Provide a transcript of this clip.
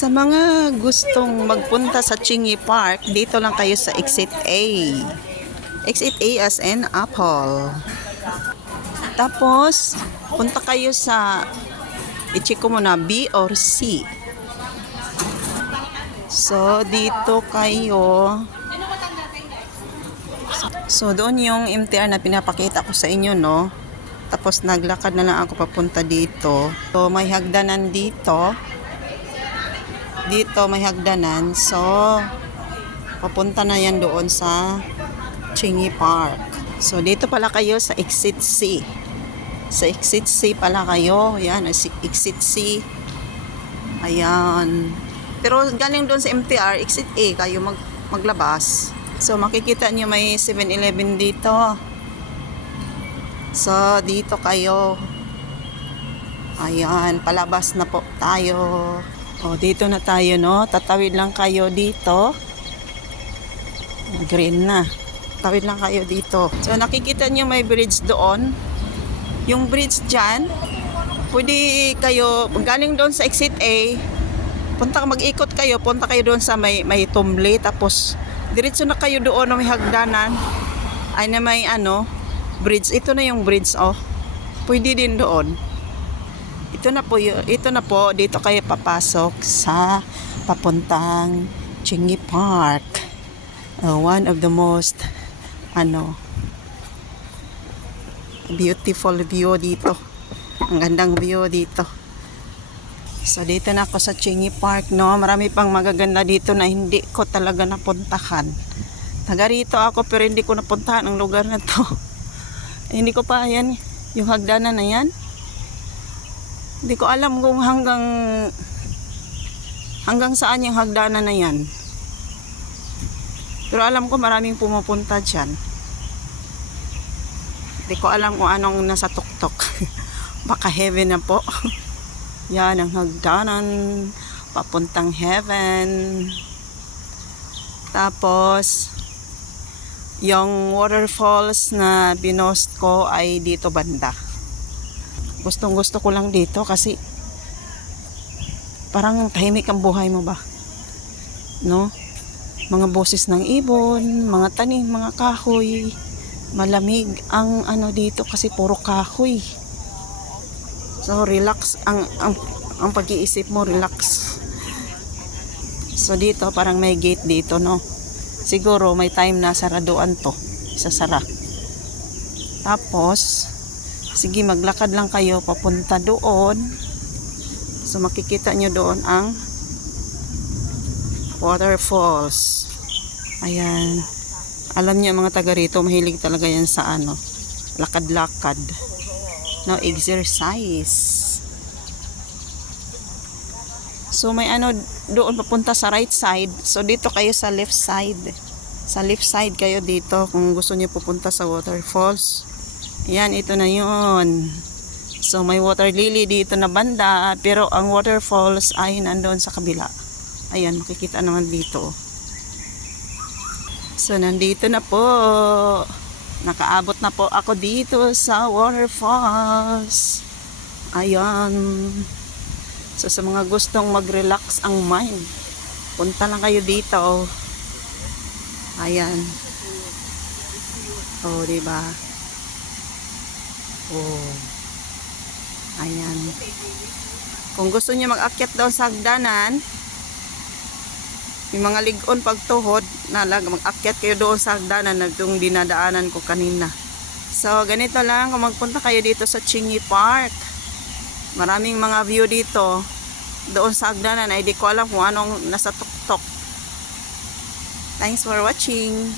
Sa mga gustong magpunta sa Chingy Park, dito lang kayo sa Exit A. Exit A as in Apple. Tapos, punta kayo sa, i-check ko muna, B or C. So, dito kayo. So, doon yung MTR na pinapakita ko sa inyo, no? Tapos, naglakad na lang ako papunta dito. So, may hagdanan dito. Dito may hagdanan. So, papunta na yan doon sa Chingy Park. So, dito pala kayo sa Exit C. Sa Exit C pala kayo. Yan, Exit C. Ayan. Pero galing doon sa MTR, Exit A kayo maglabas. So, makikita nyo may 7-Eleven dito. So, dito kayo. Ayan, palabas na po tayo. O, dito na tayo, no? Tatawid lang kayo dito. Green na. Tawid lang kayo dito. So, nakikita nyo may bridge doon. Yung bridge dyan, pwede kayo, galing doon sa Exit A, mag-ikot kayo, punta kayo doon sa may tumli, tapos, diretso na kayo doon, may hagdanan. Ay na may, bridge. Ito na yung bridge, oh. Pwede din doon. Ito na po, dito kayo papasok sa papuntang Chingy Park. One of the most beautiful view dito. Ang gandang view dito. So dito na ako sa Chingy Park, no. Marami pang magaganda dito na hindi ko talaga napuntahan. Taga rito ako pero hindi ko napuntahan ang lugar na to. Hindi ko pa yan, yung hagdanan na yan. Hindi ko alam kung hanggang saan yung hagdanan na yan. Pero alam ko maraming pumupunta dyan. Hindi ko alam kung anong nasa tuktok. Baka heaven na po. Yan ang hagdanan. Papuntang heaven. Tapos, yung waterfalls na binost ko ay dito banda. Gustong gusto ko lang dito kasi parang tahimik ang buhay mo ba, no? Mga boses ng ibon, mga tanim, mga kahoy, malamig ang dito kasi puro kahoy. So relax ang pag-iisip mo, relax. So dito parang may gate dito, no? Siguro may time na saraduan to, isasara. Tapos sige, maglakad lang kayo papunta doon. So makikita nyo doon ang waterfalls. Ayan. Alam niyo mga taga rito, mahilig talaga yan sa lakad-lakad. No, exercise. So may doon papunta sa right side. So dito kayo sa left side. Sa left side kayo dito kung gusto niyo pupunta sa waterfalls. Yan, ito na yun. So, may water lily dito na banda, pero ang waterfalls ay nandoon sa kabila. Ayan, makikita naman dito. So, nandito na po. Nakaabot na po ako dito sa waterfalls. Ayan. So, sa mga gustong mag-relax ang mind, punta lang kayo dito. Ayan. Oh, diba? Oh. Ayan. Kung gusto niyo mag-akyat doon sa hagdanan, yung mga ligon pagtuhod, mag-akyat kayo doon sa hagdanan na yung dinadaanan ko kanina. So, ganito lang kung magpunta kayo dito sa Chingy Park. Maraming mga view dito. Doon sa hagdanan ay di ko alam kung anong nasa tuktok. Thanks for watching.